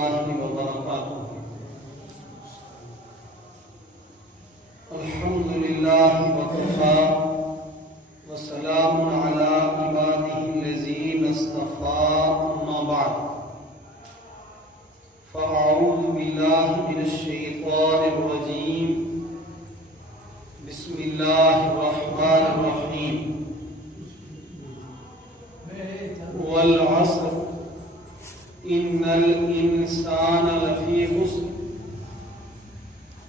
الله وبركاته. الحمد لله وكفى وسلام على عباده الذين اصطفى. أما بعد فأعوذ بالله من الشيطان الرجيم. بسم الله الرحمن الرحيم. والعصر إن الإنسان لفي خسر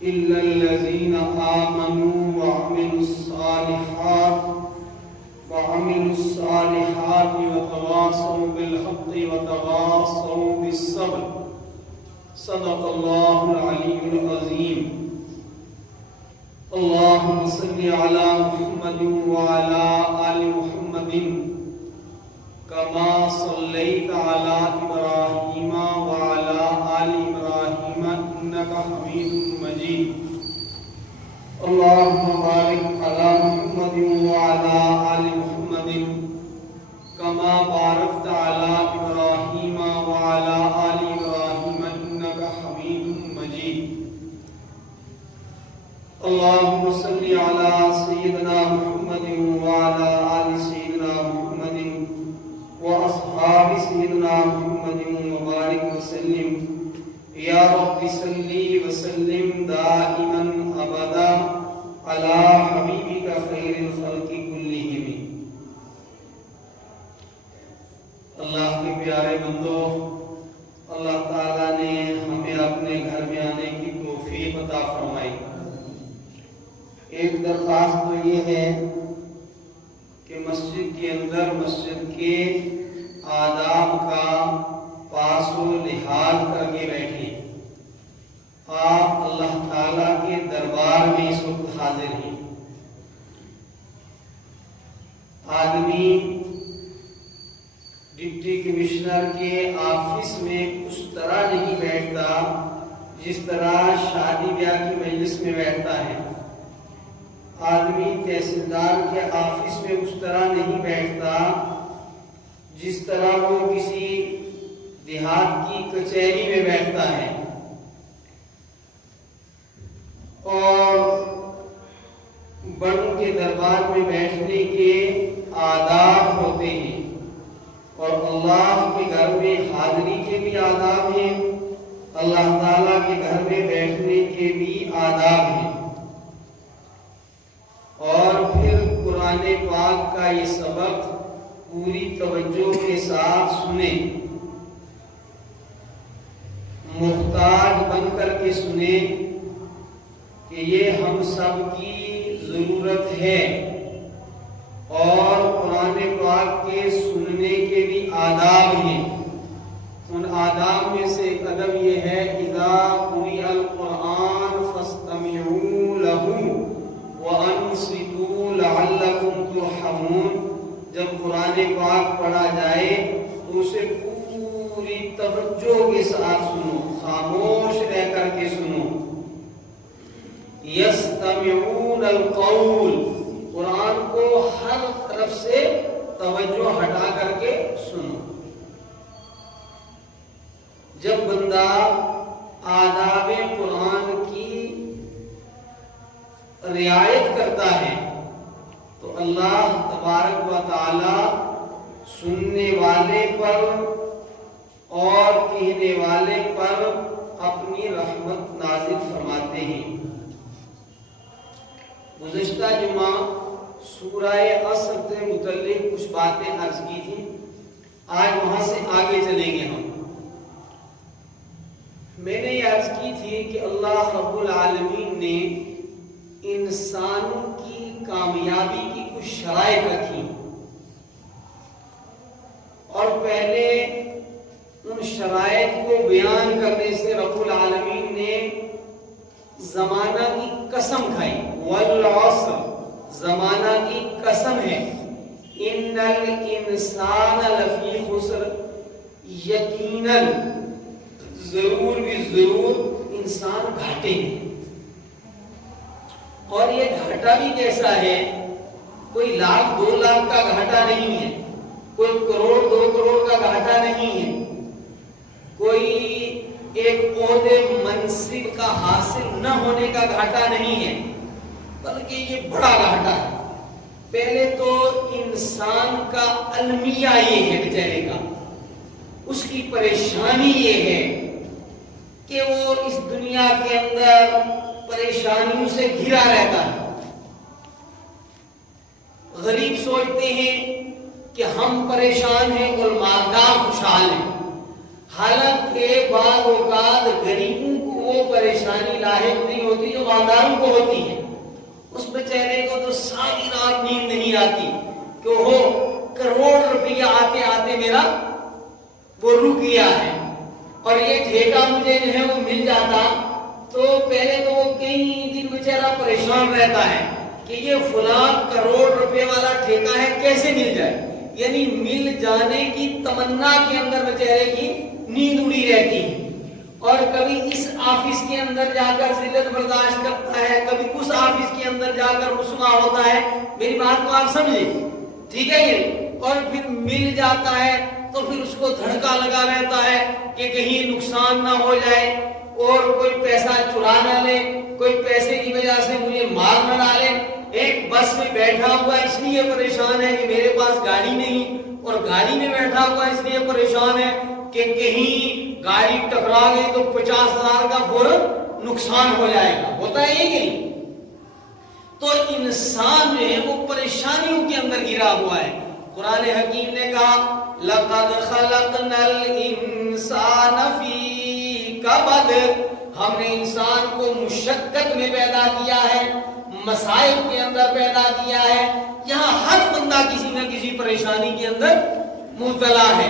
إلا الذين آمنوا وعملوا الصالحات وتواصوا بالحق وتواصوا بالصبر. صدق الله العلي العظيم. اللهم صل على محمد وعلى آل محمد كما صليت على إبراهيم وعلى آل إبراهيم إنك حميد مجيد. اللهم بارك على محمد وعلى آل محمد كما باركت على إبراهيم وعلى آل إبراهيم إنك حميد مجيد. اللهم صل على سيدنا محمد وعلى آل سيدنا محمد وأصحاب سيدنا محمد وبارك وسلم. يا رب صل وسلم دائما أبدا على حبيبك خير الخلق كلهم. اللہ کے پیارے بندو، اللہ تعالیٰ نے ہمیں اپنے گھر میں آنے کی توفیق عطا فرمائی. ایک درخواست تو یہ ہے کہ مسجد کے اندر مسجد کے آداب کا پاس و لحاظ کر کے بیٹھیں. آپ اللہ تعالیٰ کے دربار میں اس وقت حاضر ہیں. آدمی ڈپٹی کمشنر کے آفس میں اس طرح نہیں بیٹھتا جس طرح شادی بیاہ کی مجلس میں بیٹھتا ہے. آدمی تحصیلدار کے آفس میں اس طرح نہیں بیٹھتا جس طرح وہ کسی دیہات کی کچہری میں بیٹھتا ہے. اور بڑوں کے دربار میں بیٹھنے کے آداب ہوتے ہیں اور اللہ کے گھر میں حاضری کے بھی آداب ہیں، اللہ تعالیٰ کے گھر میں بیٹھنے کے بھی آداب ہیں. اور پھر قرآن پاک کا یہ سبق پوری توجہ کے ساتھ سنیں، محتاج بن کر کے سنیں کہ یہ ہم سب کی ضرورت ہے. اور قرآن پاک کے سننے کے بھی آداب ہیں. ان آداب میں سے ایک ادب یہ ہے اذا قرئ القرآن فاستمعوا له وانصتوا لعلكم ترحمون. جب قرآن پاک پڑھا جائے تو اسے پوری توجہ کے ساتھ سنو، خاموش رہ کر کے سنو. یستمعون القول، قرآن کو ہر طرف سے توجہ ہٹا کر کے سنو. جب بندہ آداب قرآن کی رعایت کرتا ہے تو اللہ تبارک و تعالی سننے والے پر اور کہنے والے پر اپنی رحمت نازل فرماتے ہیں. گزشتہ جمعہ سورہ عصر سے متعلق کچھ باتیں عرض کی تھی. آج وہاں سے آگے چلیں گے ہم. میں نے یہ عرض کی تھی کہ اللہ رب العالمین نے انسانوں کی کامیابی کی کچھ شرائط رکھی اور پہلے ان شرائط کو بیان کرنے سے رب العالمین نے زمانہ کی قسم کھائی. والعصر، زمانہ کی قسم ہے. ان الانسان لفی خسر، یقیناً ضرور بھی ضرور انسان گھاٹے میں. اور یہ گھاٹا بھی کیسا ہے؟ کوئی 1,00,000 2,00,000 کا گھاٹا نہیں ہے، کوئی 1 کروڑ 2 کروڑ کا گھاٹا نہیں ہے، کوئی ایک عہدے منصب کا حاصل نہ ہونے کا گھاٹا نہیں ہے، بلکہ یہ بڑا گھاٹا ہے۔ پہلے تو انسان کا المیہ یہ ہے بیچارے کا، اس کی پریشانی یہ ہے کہ وہ اس دنیا کے اندر پریشانیوں سے گھرا رہتا ہے۔ غریب سوچتے ہیں کہ ہم پریشان ہیں اور مالدار خوشحال ہیں، حالانکہ بعض اوقات غریبوں کو وہ پریشانی لاحق نہیں ہوتی جو مالداروں کو ہوتی ہے۔ اس بیچارے کو تو ساری رات نیند نہیں آتی کہ وہ کروڑ روپیہ آتے آتے میرا وہ رک گیا ہے، اور یہ ٹھیکہ مجھے جو ہے وہ مل جاتا تو پہلے تو وہ کئی دن بیچارہ پریشان رہتا ہے کہ یہ فلاں کروڑ روپے والا ٹھیکہ ہے کیسے مل جائے، یعنی مل جانے کی تمنا کے اندر بیچارے کی نیند اڑی رہتی ہے۔ اور کبھی اس آفس کے اندر جا کر ذلت برداشت کرتا ہے، کبھی اس آفس کے اندر جا کر رسوا ہوتا ہے۔ میری بات کو آپ سمجھیں، ٹھیک ہے یہ؟ اور پھر مل جاتا ہے تو پھر اس کو دھڑکا لگا رہتا ہے کہ کہیں نقصان نہ ہو جائے اور کوئی پیسہ چرا نہ لے، کوئی پیسے کی وجہ سے مجھے مار نہ ڈالے۔ ایک بس میں بیٹھا ہوا اس لیے پریشان ہے کہ میرے پاس گاڑی نہیں، اور گاڑی میں بیٹھا ہوا اس لیے پریشان ہے کہ کہیں گاڑی ٹکرا گئی تو 50,000 کا فوراً نقصان ہو جائے گا، ہوتا ہے یہ کہ نہیں؟ تو انسان جو ہے وہ پریشانیوں کے اندر گھرا ہوا ہے۔ قرآن حکیم نے کہا لَقَدْ خَلَقْنَا الْإِنسَانَ فِي كَبَدٍ، ہم نے انسان کو مشقت میں پیدا کیا ہے، مسائل کے اندر پیدا کیا ہے۔ یہاں ہر بندہ کسی نہ کسی پریشانی کے اندر مبتلا ہے۔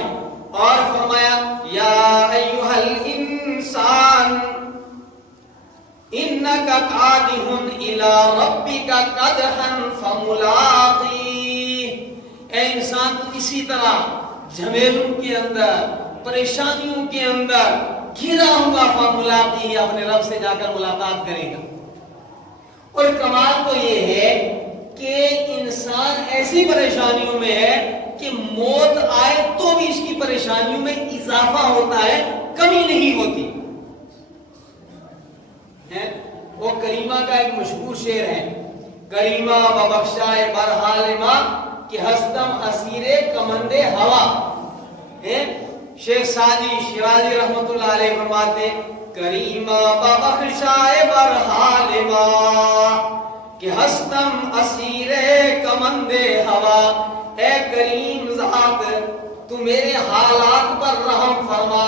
اور فرمایا یا ایھا الانسان انک قادح الی ربک قدحا فملاقیہ، اے انسان تو اسی طرح جھمیلوں کے اندر، پریشانیوں کے اندر گھرا ہوا فملاقیہ، اپنے رب سے جا کر ملاقات کرے گا۔ اور کمال تو یہ ہے کہ انسان ایسی پریشانیوں میں ہے کہ موت آئے تو بھی اس کی پریشانیوں میں اضافہ ہوتا ہے، کمی نہیں ہوتی ہے۔ وہ کریمہ کا ایک مشہور شعر ہے، کریمہ ببخشائے برحال ماں کہ ہستم اسیر کمند ہوا۔ شیخ سعدی شیرازی رحمت اللہ علیہ فرماتے کریمہ ببخشائے برحال ماں کہ ہستم اسیر کمند ہوا، اے کریم ذات تو میرے حالات پر رحم فرما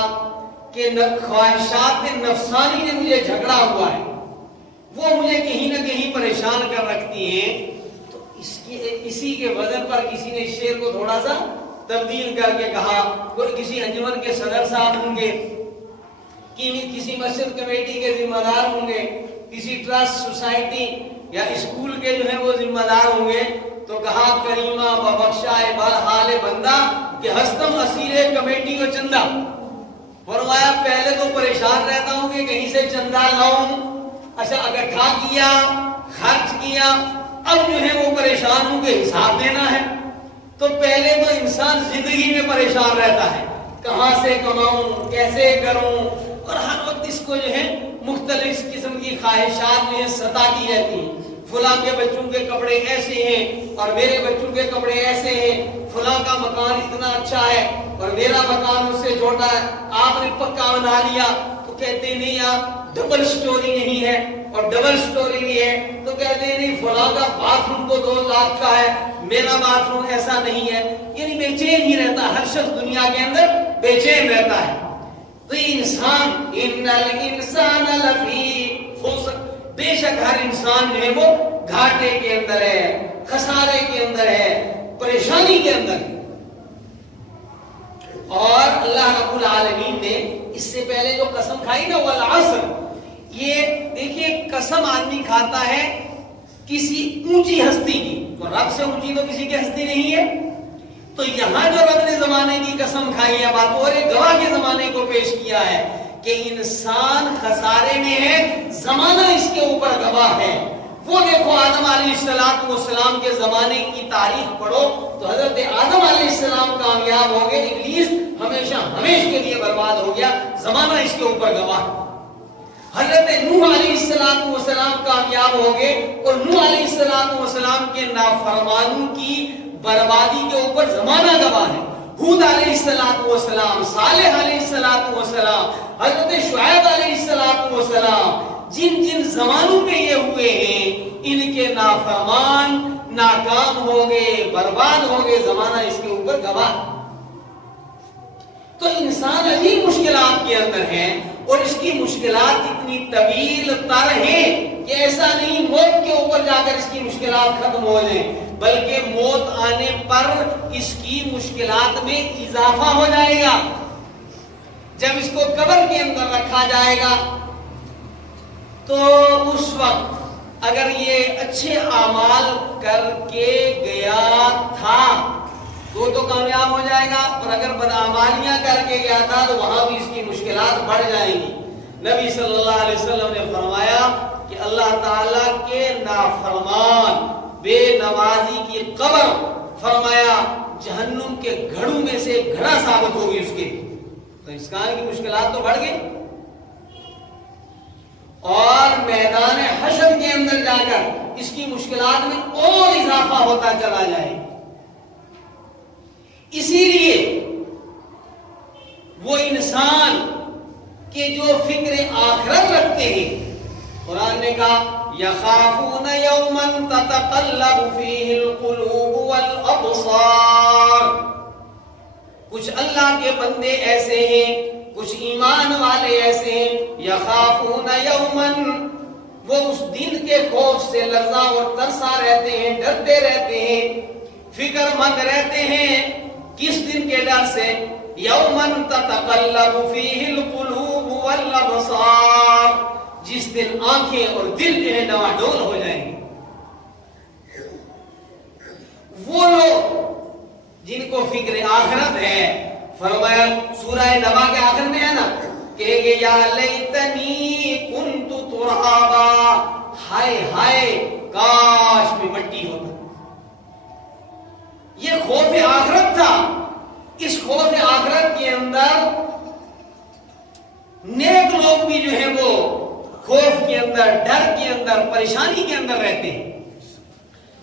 کہ خواہشات نفسانی نے مجھے جھگڑا ہوا ہے، وہ مجھے کہیں نہ کہیں پریشان کر رکھتی ہیں۔ تو اسی کے وزن پر کسی نے اس شعر کو تھوڑا سا تبدیل کر کے کہا، کوئی کسی انجمن کے صدر صاحب ہوں گے، کسی مسجد کمیٹی کے ذمہ دار ہوں گے، کسی ٹرسٹ سوسائٹی یا اسکول کے جو ہے وہ ذمہ دار ہوں گے، تو کہا کریمہ ببخشائے برحال بندہ کہ ہستم اسیر کمیٹی کو چندہ۔ فرمایا پہلے تو پریشان رہتا ہوں کہ کہیں سے چندہ لاؤں، اچھا اکٹھا کیا، خرچ کیا، اب جو ہے وہ پریشان ہوں کہ حساب دینا ہے۔ تو پہلے تو انسان زندگی میں پریشان رہتا ہے، کہاں سے کماؤں، کیسے کروں، اور ہر وقت اس کو جو ہے مختلف قسم کی خواہشات جو ہے ستاتی رہتی ہیں۔ فلاں کے بچوں کے کپڑے ایسے ہیں اور میرے بچوں کے کپڑے ایسے ہیں، فلاں کا مکان اتنا اچھا ہے اور میرا مکان اس سے چھوٹا ہے، آپ نے پکا بنا لیا تو کہتے نہیں آپ ڈبل سٹوری نہیں ہے، اور ڈبل سٹوری بھی ہے تو کہتے ہیں نہیں فلاں کا باتھ روم تو 2 لاکھ کا ہے، میرا باتھ روم ایسا نہیں ہے۔ یعنی بے چین ہی رہتا، ہر شخص دنیا کے اندر بے چین رہتا ہے۔ تو انسان ان الانسان لفی خسر، بے شک ہر انسان جو ہے وہ گھاٹے کے اندر ہے، خسارے کے اندر ہے، پریشانی کے اندر ہے۔ اور اللہ رب العالمین نے اس سے پہلے جو قسم کھائی نا والعصر، یہ دیکھیے قسم آدمی کھاتا ہے کسی اونچی ہستی کی، تو رب سے اونچی تو کسی کی ہستی نہیں ہے۔ تو یہاں جو رب نے زمانے کی قسم کھائی ہے، بطور گواہ کے زمانے کو پیش کیا ہے کہ انسان خسارے میں ہے، زمانہ اس کے اوپر گواہ ہے۔ وہ دیکھو آدم علیہ السلام کے زمانے کی تاریخ پڑھو تو حضرت آدم علیہ السلام کامیاب ہو گئے، ابلیس ہمیشہ ہمیشہ کے لیے برباد ہو گیا۔ زمانہ اس کے اوپر گواہ. حضرت نوح علیہ السلام کامیاب ہو گئے اور نوح علیہ السلام کے نافرمانوں کی بربادی کے اوپر زمانہ گواہ ہے. ہود علیہ السلام، صالح علیہ السلام، حضرت شعیب علیہ السلام، جن زمانوں میں یہ ہوئے ہیں ان کے نافرمان ناکام ہو گئے، برباد ہو گئے. زمانہ اس کے اوپر گواہ. تو انسان عجیب مشکلات کے اندر ہے اور اس کی مشکلات اتنی طویل تر ہیں کہ ایسا نہیں موت کے اوپر جا کر اس کی مشکلات ختم ہو جائیں، بلکہ موت آنے پر اس کی مشکلات میں اضافہ ہو جائے گا. جب اس کو قبر کے اندر رکھا جائے گا تو اس وقت اگر یہ اچھے اعمال کر کے گیا تھا تو کامیاب ہو جائے گا، اور اگر بدعمالیاں کر کے گیا تھا تو وہاں بھی اس کی مشکلات بڑھ جائیں گی. نبی صلی اللہ علیہ وسلم نے فرمایا کہ اللہ تعالیٰ کے نافرمان بے نمازی کی قبر فرمایا جہنم کے گھڑوں میں سے گھڑا ثابت ہوگی اس کے. تو انسان کی مشکلات تو بڑھ گئی اور میدان حشر کے اندر جا کر اس کی مشکلات میں اور اضافہ ہوتا چلا جائے. اسی لیے وہ انسان کے جو فکر آخرت رکھتے ہیں، قرآن نے کہا یخافون یوما تتقلب فیہ القلوب والابصار. کچھ اللہ کے بندے ایسے ہیں، کچھ ایمان والے ایسے ہیں، یخافون یوما، وہ اس دن کے خوف سے لرزاں اور ترسا رہتے ہیں، ڈرتے رہتے ہیں، فکر مند رہتے ہیں. کس دن کے ڈر سے؟ یومن تتقلب فیہ القلوب والابصار، جس دن آنکھیں اور دل جو ہے ڈواڈول ہو جائیں گے. وہ لوگ جن کو فکر آخرت ہے، فرمایا سورہ نبا کے آخر میں ہے نا، کہے گے یا لیتنی کنت ترابا، ہائے ہائے کاش میں مٹی ہوتا. یہ خوف آخرت تھا. اس خوف آخرت کے اندر نیک لوگ بھی جو ہیں وہ خوف کے اندر، ڈر کے اندر، پریشانی کے اندر رہتے ہیں.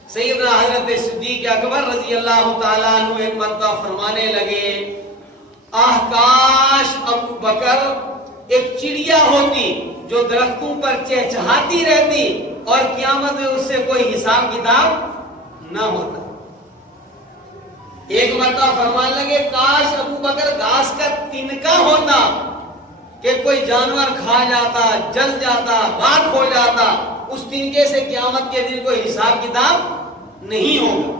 سیدنا حضرت صدیق اکبر رضی اللہ تعالیٰ عنہ ایک مرتبہ فرمانے لگے کاش ابو بکر ایک چڑیا ہوتی جو درختوں پر چہچہاتی رہتی اور قیامت میں اس سے کوئی حساب کتاب نہ ہوتا. ایک مرتبہ فرمان لگے کاش ابو بکر گھاس کا تنکا ہوتا کہ کوئی جانور کھا جاتا، جل جاتا، راکھ ہو جاتا، اس تنکے سے قیامت کے دن کوئی حساب کتاب نہیں ہوگا.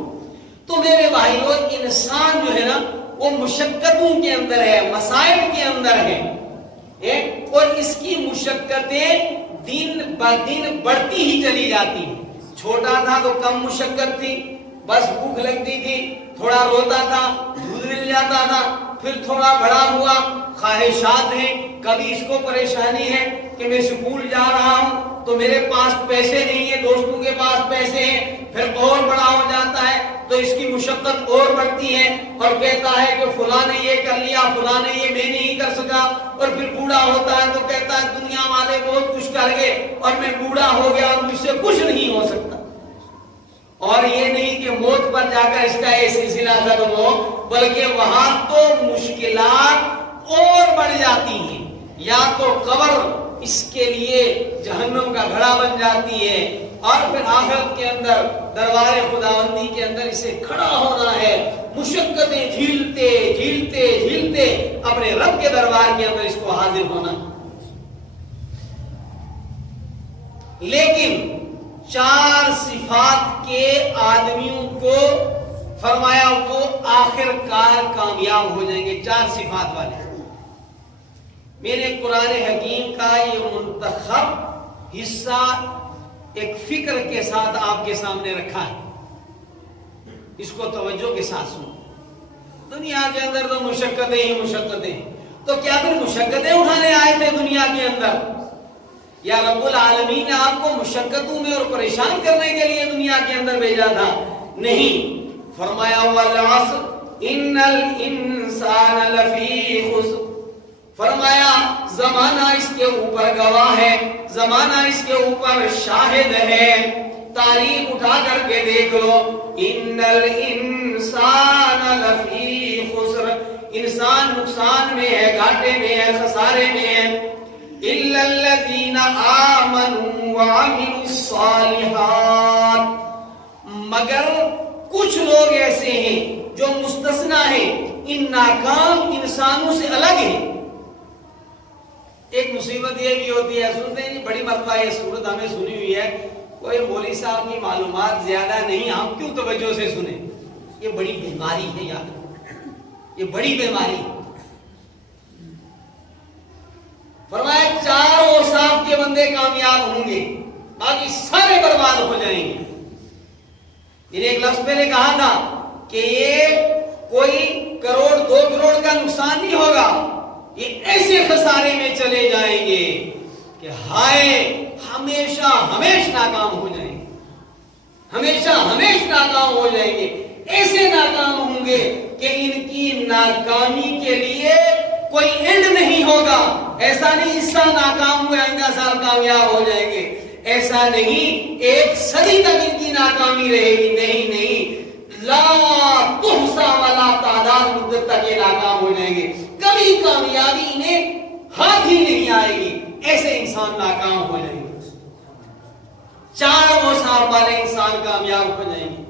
تو میرے بھائیو، انسان جو ہے نا وہ مشقتوں کے اندر ہے، مسائل کے اندر ہے، اور اس کی مشقتیں دن بہ دن بڑھتی ہی چلی جاتی ہیں. چھوٹا تھا تو کم مشقت تھی، بس بھوک لگتی تھی، تھوڑا روتا تھا، دودھ مل جاتا تھا. پھر تھوڑا بڑا ہوا، خواہشات ہیں، کبھی اس کو پریشانی ہے کہ میں سکول جا رہا ہوں تو میرے پاس پیسے نہیں ہیں، دوستوں کے پاس پیسے ہیں. پھر اور بڑا ہو جاتا ہے تو اس کی مشقت اور بڑھتی ہے اور کہتا ہے کہ فلاں نے یہ کر لیا، فلاں نے یہ میں نہیں کر سکا. اور پھر بوڑھا ہوتا ہے تو کہتا ہے دنیا والے بہت کچھ کر گئے اور میں بوڑھا ہو گیا اور مجھ سے کچھ نہیں ہو سکتا. اور یہ نہیں کہ موت پر جا کر اس کا یہ سلسلہ ختم ہو، بلکہ وہاں تو مشکلات اور بڑھ جاتی ہیں. یا تو قبر اس کے لیے جہنم کا گھڑا بن جاتی ہے، اور پھر آخرت کے اندر دربار خداوندی کے اندر اسے کھڑا ہونا ہے، مشقتیں جھیلتے جھیلتے جھیلتے اپنے رب کے دربار کے اندر اس کو حاضر ہونا. لیکن 4 صفات کے آدمیوں کو فرمایا وہ آخر کار کامیاب ہو جائیں گے. 4 صفات والے. میں نے قرآن حکیم کا یہ منتخب حصہ ایک فکر کے ساتھ آپ کے سامنے رکھا ہے، اس کو توجہ کے ساتھ سنو. دنیا کے اندر تو مشقتیں ہی مشقتیں، تو کیا پھر مشقتیں اٹھانے آئے تھے دنیا کے اندر؟ یا رب العالمین نے آپ کو مشقتوں میں اور پریشان کرنے کے لیے دنیا کے اندر بھیجا تھا؟ نہیں. فرمایا والعصر ان الانسان لفی خسر، فرمایا زمانہ اس کے اوپر گواہ ہے، زمانہ اس کے اوپر شاہد ہے، تاریخ اٹھا کر کے دیکھ لو، ان الانسان لفی خسر، انسان نقصان میں ہے، گھاٹے میں ہے، خسارے میں ہے، الا الذین آمنوا وعملوا الصالحات، مگر کچھ لوگ ایسے ہیں جو مستثنا ہیں، ان ناکام انسانوں سے الگ ہیں۔ ایک مصیبت یہ بھی ہوتی ہے، سنتے ہیں بڑی مرتبہ یہ صورت ہمیں سنی ہوئی ہے، کوئی مولوی صاحب کی معلومات زیادہ نہیں، ہم کیوں توجہ سے سنیں؟ یہ بڑی بیماری ہے، یاد رکھو، یہ بڑی بیماری ہے۔ فرمایا 4 اوصاف کے بندے کامیاب ہوں گے، باقی سارے برباد ہو جائیں گے۔ یہ ایک لفظ پہلے کہا تھا کہ یہ کوئی 1 کروڑ 2 کروڑ کا نقصان نہیں ہوگا، یہ ایسے خسارے میں چلے جائیں گے کہ ہائے ہمیشہ ناکام ہو جائیں گے، ہمیشہ ناکام ہو جائیں گے، ایسے ناکام ہوں گے کہ ان کی ناکامی کے لیے کوئی اینڈ نہیں ہوگا۔ ایسا نہیں اس سال ناکام ہوئے آئندہ سال کامیاب ہو جائیں گے، ایسا نہیں 1 صدی تک ان کی ناکامی رہے گی، نہیں، لا تحصى ولا تعداد مدت تک یہ ناکام ہو جائیں گے، کبھی کامیابی انہیں ہاتھ ہی نہیں آئے گی، ایسے انسان ناکام ہو جائیں گے۔ 4 اوصاف والے انسان کامیاب ہو جائیں گے۔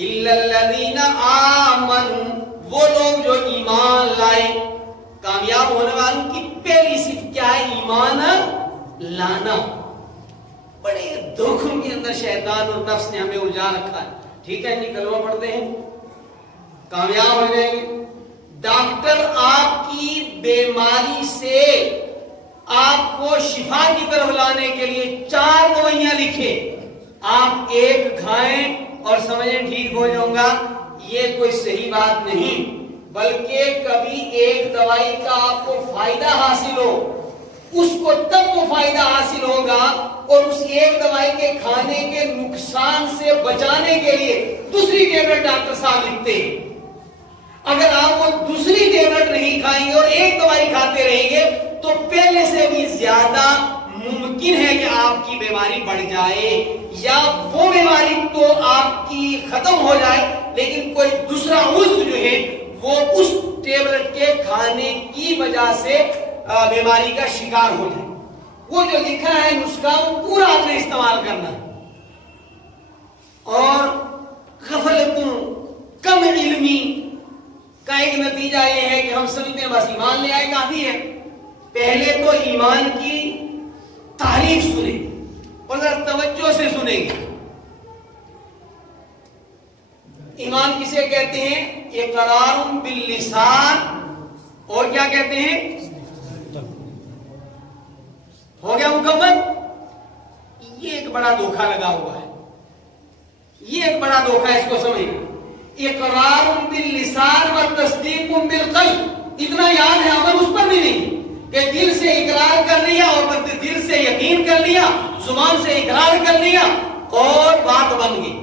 الا الذین آمنوا، وہ لوگ جو ایمان لائے۔ کامیاب ہونے والوں کی پہلی صفت کیا ہے؟ ایمان لانا۔ بڑے دھوکوں کے اندر شیطان اور نفس نے ہمیں الجھا رکھا ہے۔ ٹھیک ہے جی، کلمہ پڑھتے ہیں، کامیاب ہو جائیں گے۔ ڈاکٹر آپ کی بیماری سے آپ کو شفا کی طرف لانے کے لیے 4 دوائیاں لکھے، آپ 1 کھائیں اور سمجھیں ٹھیک ہو جاؤں گا، یہ کوئی صحیح بات نہیں، بلکہ کبھی 1 دوائی کا آپ کو فائدہ حاصل ہو، اس کو تب وہ فائدہ حاصل ہوگا، اور اس 1 دوائی کے کھانے کے نقصان سے بچانے کے لیے دوسری ٹیبلٹ ڈاکٹر صاحب لکھتے ہیں۔ اگر آپ وہ دوسری ٹیبلٹ نہیں کھائیں گے اور 1 دوائی کھاتے رہیں گے تو پہلے سے بھی زیادہ ممکن ہے کہ آپ کی بیماری بڑھ جائے، یا وہ بیماری تو آپ کی ختم ہو جائے لیکن کوئی دوسرا عضو جو ہے وہ اس ٹیبلٹ کے کھانے کی وجہ سے بیماری کا شکار ہو جائے۔ وہ جو لکھا ہے نسخہ وہ پورا آپ نے استعمال کرنا ہے۔ اور غفلتوں، کم علمی کا ایک نتیجہ یہ ہے کہ ہم سمجھتے ہیں بس ایمان لے آئے کافی ہے۔ پہلے تو ایمان کی تعریف سنیں اور ذرا توجہ سے سنیں گے۔ ایمان کسے کہتے ہیں؟ اقرار باللسان، اور کیا کہتے ہیں؟ ہو گیا مکمل؟ یہ ایک بڑا دھوکہ لگا ہوا ہے، یہ ایک بڑا دھوکہ ہے، اس کو سمجھیں۔ اقرار باللسان و تصدیق بالقلب، اتنا یاد ہے، عمل اس پر بھی نہیں کہ دل سے اقرار کر لیا اور دل سے یقین کر لیا، زبان سے اقرار کر لیا اور بات بن گئی۔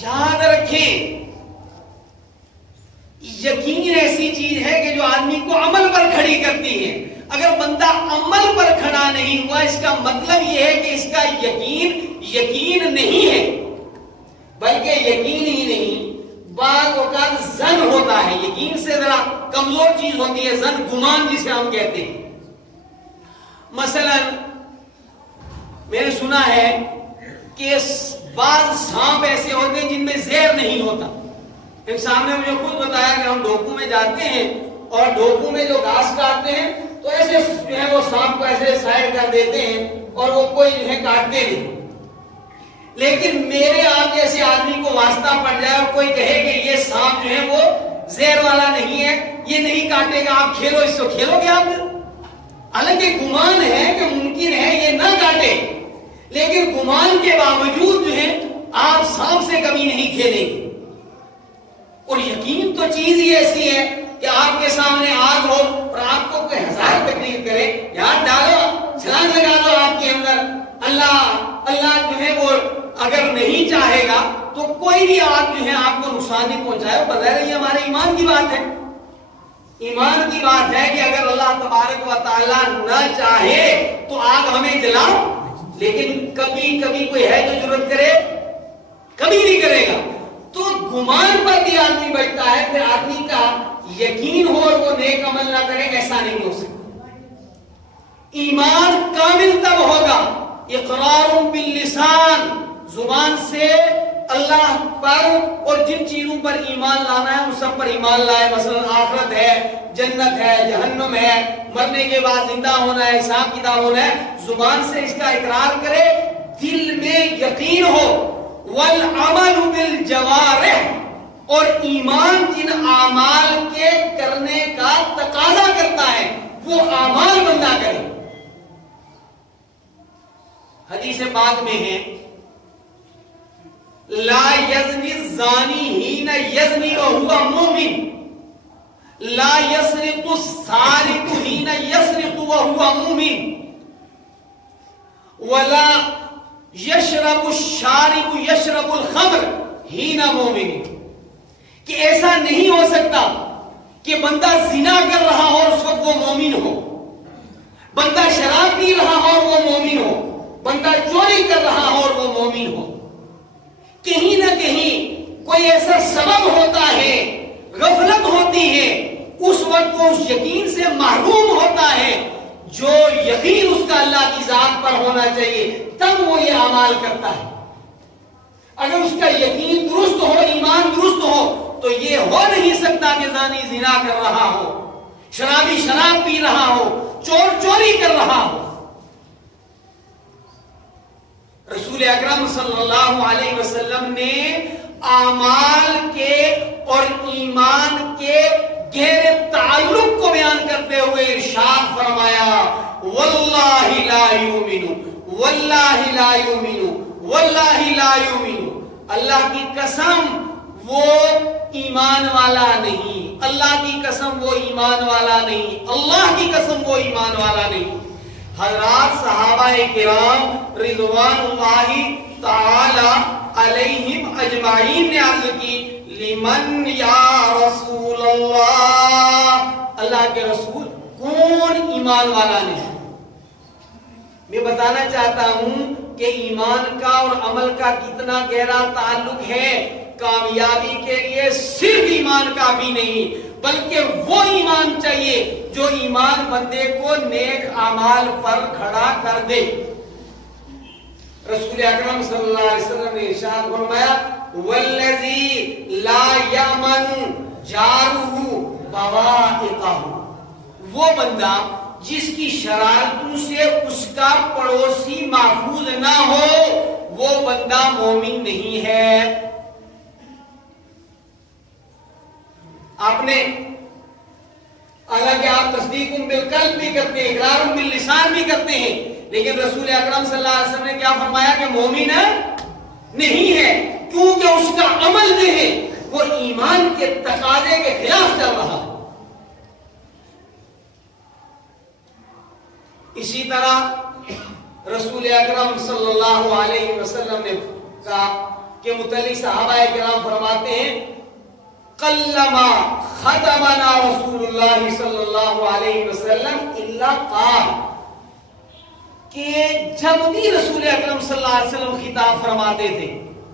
یاد رکھیں، یقین ایسی چیز ہے کہ جو آدمی کو عمل پر کھڑی کرتی ہے۔ اگر بندہ عمل پر کھڑا نہیں ہوا، اس کا مطلب یہ ہے کہ اس کا یقین نہیں ہے، بلکہ یقین ہی نہیں، بعض اوقات ظن ہوتا ہے، یقین سے ذرا کمزور چیز ہوتی ہے ظن، گمان جسے ہم کہتے ہیں۔ مثلا میں نے سنا ہے کہ بعض سانپ ایسے ہوتے ہیں جن میں زہر نہیں ہوتا۔ ایک صاحب نے مجھے خود بتایا کہ ہم ڈھوکو میں جاتے ہیں اور ڈھوکو میں جو گھاس کاٹتے ہیں تو ایسے جو ہے وہ سانپ کو ایسے سائڈ کر دیتے ہیں اور وہ کوئی جو ہے کاٹتے نہیں۔ لیکن میرے آپ جیسے آدمی کو واسطہ پڑ جائے اور کوئی کہے کہ یہ سانپ جو ہے وہ زہر والا نہیں ہے، یہ نہیں کاٹے گا، آپ کھیلو اس کو، کھیلو گے آپ؟ حالانکہ گمان ہے کہ ممکن ہے یہ نہ کاٹے، لیکن گمان کے باوجود جو ہے آپ سانپ سے کبھی نہیں کھیلیں گے۔ اور یقین تو چیز ہی ایسی ہے کہ آپ کے سامنے آگ ہو اور آپ کو کوئی 1000 تکلیف کرے، یاد ڈالو، چھلانگ لگا دو آپ کے اندر، اللہ جو ہے وہ اگر نہیں چاہے گا تو کوئی بھی آگ جو ہے آپ کو نقصان نہیں پہنچائے، بظاہر یہ ہمارے ایمان کی بات ہے۔ ایمان کی بات ہے کہ اگر اللہ تبارک و تعالیٰ نہ چاہے تو آگ ہمیں جلاؤ، لیکن کبھی کبھی کوئی ہے جو جرأت کرے؟ کبھی نہیں کرے گا۔ تو گمان پر بھی آدمی بچتا ہے، پھر آدمی کا یقین ہو اور وہ نیک عمل نہ کرے، ایسا نہیں ہو سکتا۔ ایمان کامل تب ہوگا اقرار باللسان، زبان سے اللہ پر اور جن چیزوں پر ایمان لانا ہے ان سب پر ایمان لائے، مثلا آخرت ہے، جنت ہے، جہنم ہے، مرنے کے بعد زندہ ہونا ہے، حساب کتاب ہونا ہے، زبان سے اس کا اقرار کرے، دل میں یقین ہو۔ والعمل بالجوارح، اور ایمان جن اعمال کے کرنے کا تقاضا کرتا ہے وہ اعمال بندہ کرے۔ حدیث پاک میں ہے لا یزنی الزانی حین یزنی وہو مومن، لا یسرق السارق حین یسرق وہو مومن، ولا یشرب الشارب یشرب الخمر حین مومن، کہ ایسا نہیں ہو سکتا کہ بندہ زنا کر رہا ہو اور اس وقت وہ مومن ہو، بندہ شراب پی رہا ہو اور وہ مومن ہو، بندہ چوری کر رہا ہو اور وہ مومن ہو۔ کہیں نہ کہیں کوئی ایسا سبب ہوتا ہے، غفلت ہوتی ہے، اس وقت وہ اس یقین سے محروم ہوتا ہے جو یقین اس کا اللہ کی ذات پر ہونا چاہیے، تب وہ یہ اعمال کرتا ہے۔ اگر اس کا یقین درست ہو، ایمان درست ہو، تو یہ ہو نہیں سکتا کہ زانی زنا کر رہا ہو، شرابی شراب پی رہا ہو، چور چوری کر رہا ہو۔ رسول اکرم صلی اللہ علیہ وسلم نے اعمال کے اور ایمان کے گہرے تعلق کو بیان کرتے ہوئے ارشاد فرمایا واللہ لا یؤمن، واللہ لا یؤمن، واللہ لا یؤمن، اللہ کی قسم وہ ایمان والا نہیں، اللہ کی قسم وہ ایمان والا نہیں، اللہ کی قسم وہ ایمان والا نہیں۔ حضرات صحابہ کرام رضوان اللہ تعالی علیہم اجمعین نے عرض کی لمن یا رسول اللہ، اللہ کے رسول کون ایمان والا نہیں؟ میں بتانا چاہتا ہوں کہ ایمان کا اور عمل کا کتنا گہرا تعلق ہے۔ کامیابی کے لیے صرف ایمان کافی نہیں، بلکہ وہ ایمان چاہیے جو ایمان بندے کو نیک اعمال پر کھڑا کر دے۔ رسول اکرم صلی اللہ علیہ وسلم نے ارشاد فرمایا والذی لا یامن جارہ بوائقہ، وہ بندہ جس کی شرارتوں سے اس کا پڑوسی محفوظ نہ ہو وہ بندہ مومن نہیں ہے۔ آپ نے حالانکہ آپ تصدیق بالقلب بھی کرتے ہیں، اقرار باللسان بھی کرتے ہیں، لیکن رسول اکرم صلی اللہ علیہ وسلم نے کیا فرمایا کہ مومن نہیں ہے، کیونکہ اس کا عمل جو ہے وہ ایمان کے تقاضے کے خلاف چل رہا ہے۔ اسی طرح رسول اکرم صلی اللہ علیہ وسلم نے کہا کہ متعلق صحابہ کرام فرماتے ہیں قلما ختمنا رسول اللہ صلی اللہ علیہ وسلم الا قال، کہ جب بھی رسول اکرم صلی اللہ علیہ وسلم خطاب فرماتے تھے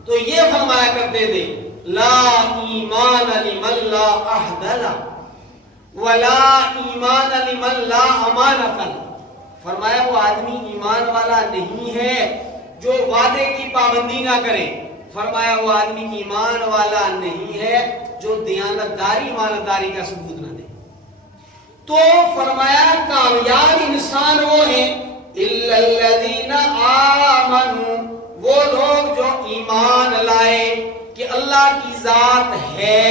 تو یہ فرمایا کرتے تھے لا ایمان لمن لا عہد له ولا ایمان لمن لا امانت له، فرمایا وہ آدمی ایمان والا نہیں ہے جو وعدے کی پابندی نہ کرے، فرمایا وہ آدمی ایمان والا نہیں ہے جو دیانتداری ایمانداری کا ثبوت نہ دے۔ تو فرمایا کامیاب انسان وہ ہیں الا الذین آمنوا، وہ لوگ جو ایمان لائے کہ اللہ کی ذات ہے،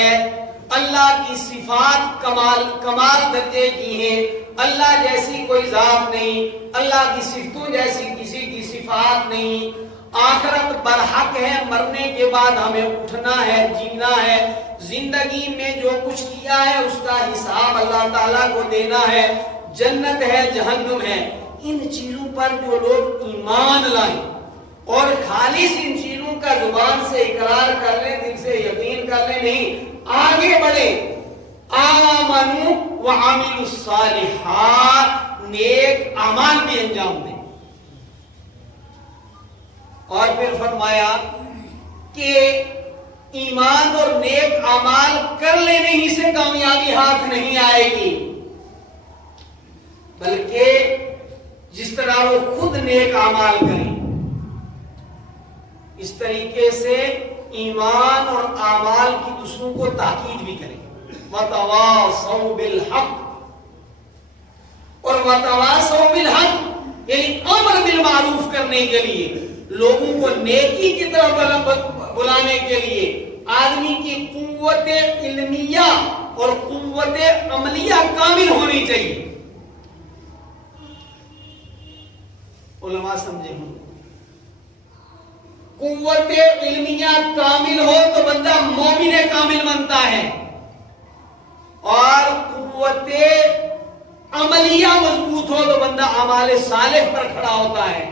اللہ کی صفات کمال درجے کی ہیں، اللہ جیسی کوئی ذات نہیں، اللہ کی صفتوں جیسی کسی کی صفات نہیں، آخرت برحق ہے، مرنے کے بعد ہمیں اٹھنا ہے، جینا ہے، زندگی میں جو کچھ کیا ہے اس کا حساب اللہ تعالیٰ کو دینا ہے، جنت ہے، جہنم ہے۔ ان چیزوں پر جو لوگ ایمان لائیں اور خالص ان چیزوں کا زبان سے اقرار کر لیں، دل سے یقین کر لیں، نہیں آگے بڑھے آمنوا وعملوا الصالحات، نیک اعمال بھی انجام دیں۔ اور پھر فرمایا کہ ایمان اور نیک اعمال کر لینے ہی سے کامیابی ہاتھ نہیں آئے گی، بلکہ جس طرح وہ خود نیک اعمال کریں اس طریقے سے ایمان اور اعمال کی دوسروں کو تاکید بھی کریں۔ وَتَوَاصَوْا بِالْحَقِّ، اور وَتَوَاصَوْا بِالْحَقِّ یعنی امر بالمعروف کرنے کے لیے، لوگوں کو نیکی کی طرف بلانے کے لیے آدمی کی قوت علمیہ اور قوت عملیہ کامل ہونی چاہیے۔ علماء سمجھے ہوں، قوت علمیہ کامل ہو تو بندہ مومن کامل بنتا ہے، اور قوت عملیہ مضبوط ہو تو بندہ اعمال صالح پر کھڑا ہوتا ہے۔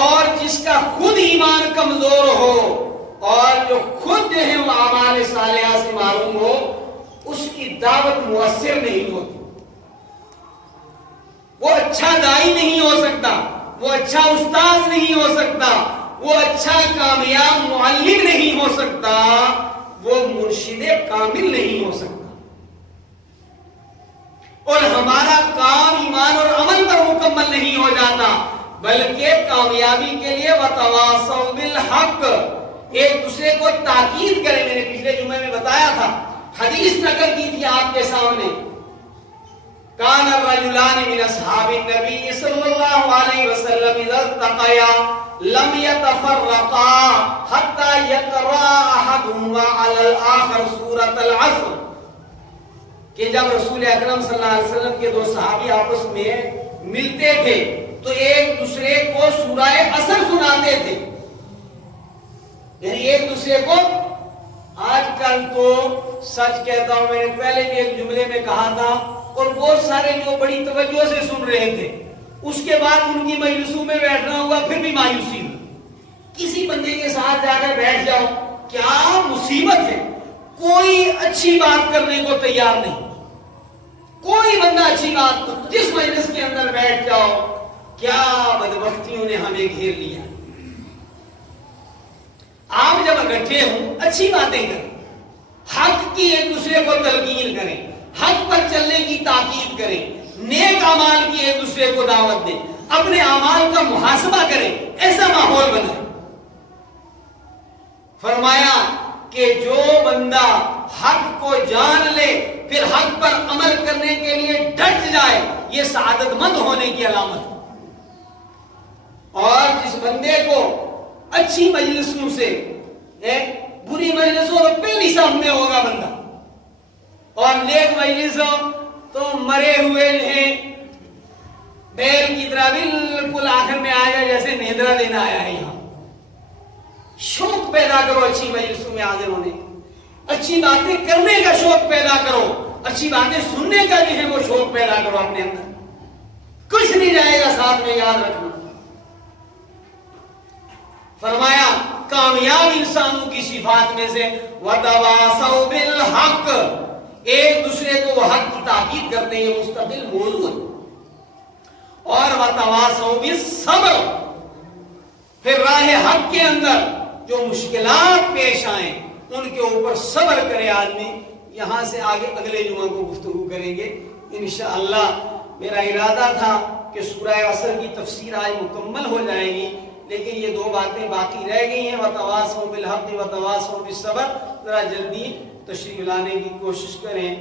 اور جس کا خود ایمان کمزور ہو اور جو خود جو ہے وہ اعمال صالحہ سے معروم ہو، اس کی دعوت مؤثر نہیں ہوتی، وہ اچھا داعی نہیں ہو سکتا، وہ اچھا استاد نہیں ہو سکتا، وہ اچھا کامیاب معلم نہیں ہو سکتا، وہ مرشد کامل نہیں ہو سکتا۔ اور ہمارا کام ایمان اور عمل پر مکمل نہیں ہو جاتا، بلکہ کامیابی کے لیے وَتَوَاصَوْا بِالْحَقِّ، ایک دوسرے کو تاکید کریں۔ میں نے پچھلے جمعے میں بتایا تھا، حدیث نقل کی تھی آپ کے سامنے، کان الرجلان من اصحاب النبی صلی اللہ علیہ وسلم اذا التقیا لم يتفرقا حتى يقرأ احدهما على الاخر سورة العصر، کہ جب رسول اکرم صلی اللہ علیہ وسلم کے دو صحابی آپس میں ملتے تھے تو ایک دوسرے کو سورہ عصر سناتے تھے، یعنی ایک دوسرے کو، آج کل تو سچ کہتا ہوں، میں نے پہلے بھی ایک جملے میں کہا تھا، اور بہت سارے جو بڑی توجہ سے سن رہے تھے، اس کے بعد ان کی مجلسوں میں بیٹھنا ہوا پھر بھی مایوسی ہوئی۔ کسی بندے کے ساتھ جا کر بیٹھ جاؤ، کیا مصیبت ہے، کوئی اچھی بات کرنے کو تیار نہیں، کوئی بندہ اچھی بات، جس مجلس کے اندر بیٹھ جاؤ، کیا بدبختیوں نے ہمیں گھیر لیا۔ آپ جب اکٹھے ہوں اچھی باتیں کریں، حق کی ایک دوسرے کو تلقین کریں، حق پر چلنے کی تاکید کریں، نیک اعمال کی ایک دوسرے کو دعوت دیں، اپنے اعمال کا محاسبہ کریں، ایسا ماحول بنائیں۔ فرمایا کہ جو بندہ حق کو جان لے پھر حق پر عمل کرنے کے لیے ڈٹ جائے، یہ سعادت مند ہونے کی علامت ہے۔ اور جس بندے کو اچھی مجلسوں سے، بری مجلسوں تو پہلی صف میں ہوگا بندہ، اور نیک مجلسوں تو مرے ہوئے ہیں بیل کی طرح بالکل آخر میں آیا جیسے نیندرا دینا آیا ہے۔ یہاں شوق پیدا کرو اچھی مجلسوں میں حاضر ہونے، اچھی باتیں کرنے کا شوق پیدا کرو، اچھی باتیں سننے کا جو ہے وہ شوق پیدا کرو اپنے اندر، کچھ نہیں جائے گا ساتھ میں، یاد رکھنا۔ فرمایا کامیاب انسانوں کی صفات میں سے وَتَوَاصَوْا بِالْحَقِّ، ایک دوسرے کو وہ حق کی تاکید کرتے ہیں، مستقل موضوع ہے۔ اور وَتَوَاصَوْا بِالصَّبْرِ، پھر راہ حق کے اندر جو مشکلات پیش آئیں ان کے اوپر صبر کرے آدمی۔ یہاں سے آگے اگلے جمعہ کو گفتگو کریں گے انشاءاللہ۔ میرا ارادہ تھا کہ سورہ عصر کی تفسیر آج مکمل ہو جائے گی، لیکن یہ دو باتیں باقی رہ گئی ہیں، وَتَوَاصَوْا بِالْحَقِّ وَتَوَاصَوْا بِالصَّبْرِ، ذرا جلدی تشریح لانے کی کوشش کریں۔